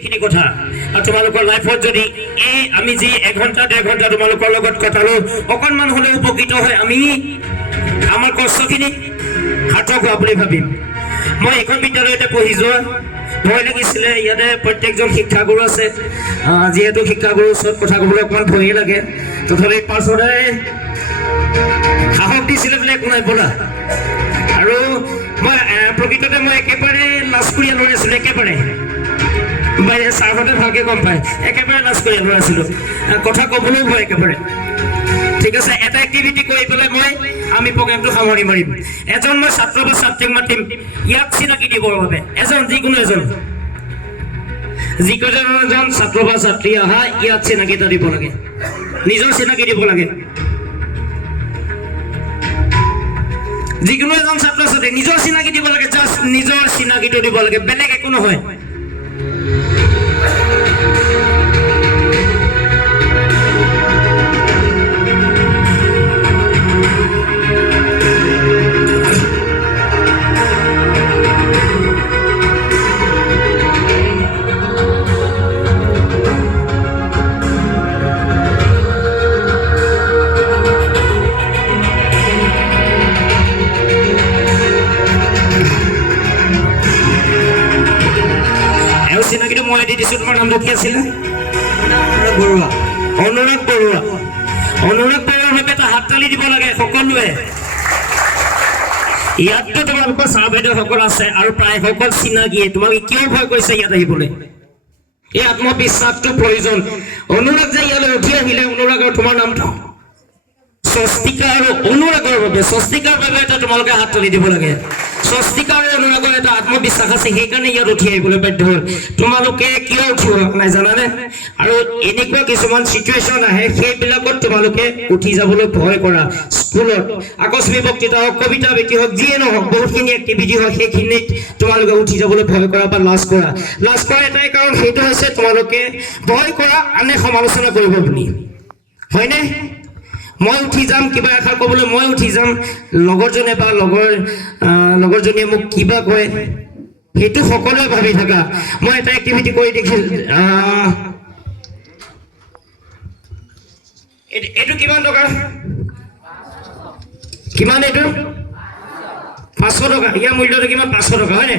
এইখিনি কথা আৰু তোমালোকৰ লাইফত যদি এই আমি যি 1 ঘণ্টা 1.5 ঘণ্টা তোমালোকৰ লগত কটালো অকণমান হ'লেও উপকৃত হয় আমি আমাৰ কষ্টখিনি সাৰ্থক হোৱা বুলি ভাবিম মই এখন বিদ্যালয়তে পঢ়ি যোৱা ভয় লাগিছিলে ইয়াতে প্ৰত্যেকজন শিক্ষাগুৰু আছে যিহেতু শিক্ষাগুৰুৰ ওচৰত কথা ক'বলৈ অকণমান ভয়েই লাগে তথাপি পাছতে সাহস দিছিলে বোলে একো নাই ব'লা আৰু মই প্ৰকৃততে মই একেবাৰে লাজ কৰি লৈ আছিলোঁ একেবাৰে ছাৰহঁতে ভালকৈ গম পায় একেবাৰে লাজ কৰি লৈ আছিলোঁ কথা ক'বলৈও ভয় একেবাৰে ঠিক আছে এটা এক্টিভিটি কৰি পেলাই আমি প্ৰগ্ৰেমটো সামৰি মাৰিম এজন মই ছাত্ৰ বা ছাত্ৰীক মাতিম ইয়াক চিনাকি দিবৰ বাবে যিকোনো এজন ছাত্ৰ বা ছাত্ৰী অহা ইয়াত চিনাকি এটা দিব লাগে নিজৰ চিনাকি দিব লাগে যিকোনো এজন ছাত্ৰ ছাত্ৰী নিজৰ চিনাকি দিব লাগে জাষ্ট নিজৰ চিনাকিটো দিব লাগে বেলেগ একো নহয় চিনাকিটো মই দি দিছোঁ তোমাৰ নামটো কি আছিলে অনুৰাগ বৰুৱাৰ বাবে এটা হাততালি দিব লাগে সকলোৱে ইয়াততো তোমালোকৰ ছাৰ বাইদেউসকল আছে আৰু প্ৰায় সকল চিনাকিয়ে তোমালোকে কিয় ভয় কৰিছে ইয়াত আহিবলৈ এই আত্মবিশ্বাসটো প্ৰয়োজন অনুৰাগ যে ইয়ালৈ উঠি আহিলে অনুৰাগৰ তোমাৰ নামটো স্বস্তিকা আৰু অনুৰাগৰ বাবে স্বস্তিকাৰ বাবে এটা তোমালোকে হাততালি দিব লাগে স্বস্তিকা আৰু অনুৰাগৰ এটা আত্মবিশ্বাস আছে সেইকাৰণে ইয়াত উঠি আহিবলৈ বাধ্য হ'ল তোমালোকে কিয় উঠিব নাই জানানে আৰু এনেকুৱা কিছুমান চিটুৱেশ্যন আহে সেইবিলাকত তোমালোকে উঠি যাবলৈ ভয় কৰা স্কুলত আকস্মিক বক্তৃতা হওক কবিতা আবৃত্তি হওক যিয়ে নহওক বহুতখিনি এক্টিভিটি হয় সেইখিনিত তোমালোকে উঠি যাবলৈ ভয় কৰা বা লাজ কৰা এটাই কাৰণ সেইটো হৈছে তোমালোকে ভয় কৰা আনে সমালোচনা কৰিব বুলি হয়নে মই উঠি যাম কিবা এষাৰ ক'বলৈ মই উঠি যাম লগৰজনে বা লগৰজনীয়ে মোক কিবা কয় সেইটো সকলোৱে ভাবি থাকা মই এটা এক্টিভিটি কৰি দেখিছোঁ এইটো কিমান টকা কিমান এইটো 500 টকা ইয়াৰ মূল্যটো কিমান 500 টকা হয়নে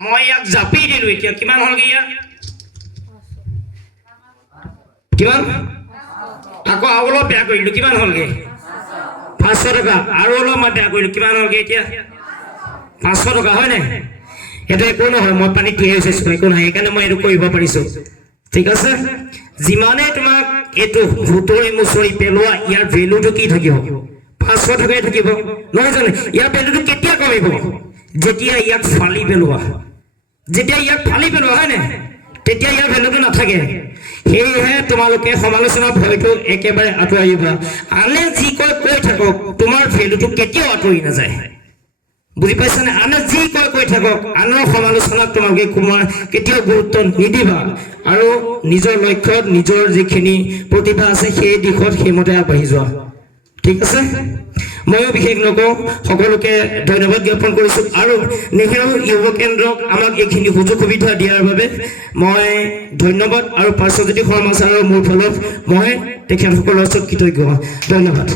মই ইয়াক জাপি দিলোঁ এতিয়া কিমান হ'লগৈ ইয়াৰ কিমান আকৌ অলপ বেয়া কৰিলোঁ কিমান হ'লগৈ 500 টকা আৰু অলপ মই বেয়া কৰিলোঁ কিমান হ'লগৈ এতিয়া 500 টকা হয়নে সেইটো একো নহয় মই পানীত তিয়াই হৈছোঁ একো নহয় সেইকাৰণে মই এইটো কৰিব পাৰিছোঁ ঠিক আছে যিমানে তোমাক এইটো ভুতৰি মুচৰি পেলোৱা ইয়াৰ ভেলুটো কি থাকিব 500 টকাই থাকিব নহয় জানো ইয়াৰ ভেলুটো কেতিয়া কমিব যেতিয়া ইয়াক ফালি পেলোৱা হয়নে তেতিয়া ইয়াৰ ভেলুটো নাথাকে সেয়েহে তোমালোকে সমালোচনাৰ ভয়টো একেবাৰে আঁতৰাইবা আনে যি কৈ থাকক তোমাৰ ভেলুটো কেতিয়াও আঁতৰি নাযায় বুজি পাইছানে আনে যি কৈ থাকক আনৰ সমালোচনাত তোমালোকে কেতিয়াও গুৰুত্ব নিদিবা আৰু নিজৰ লক্ষ্যত নিজৰ যিখিনি প্ৰতিভা আছে সেই দিশত সেইমতে আগবাঢ়ি যোৱা ঠিক আছে ময়ো বিশেষ নকওঁ সকলোকে ধন্যবাদ জ্ঞাপন কৰিছোঁ আৰু নেহেৰু যুৱ কেন্দ্ৰক আমাক এইখিনি সুযোগ সুবিধা দিয়াৰ বাবে মই ধন্যবাদ আৰু পাৰ্শ্বজ্যোতি শৰ্মা ছাৰৰ মোৰ ফালত মই তেখেতসকলৰ ওচৰত কৃতজ্ঞ ধন্যবাদ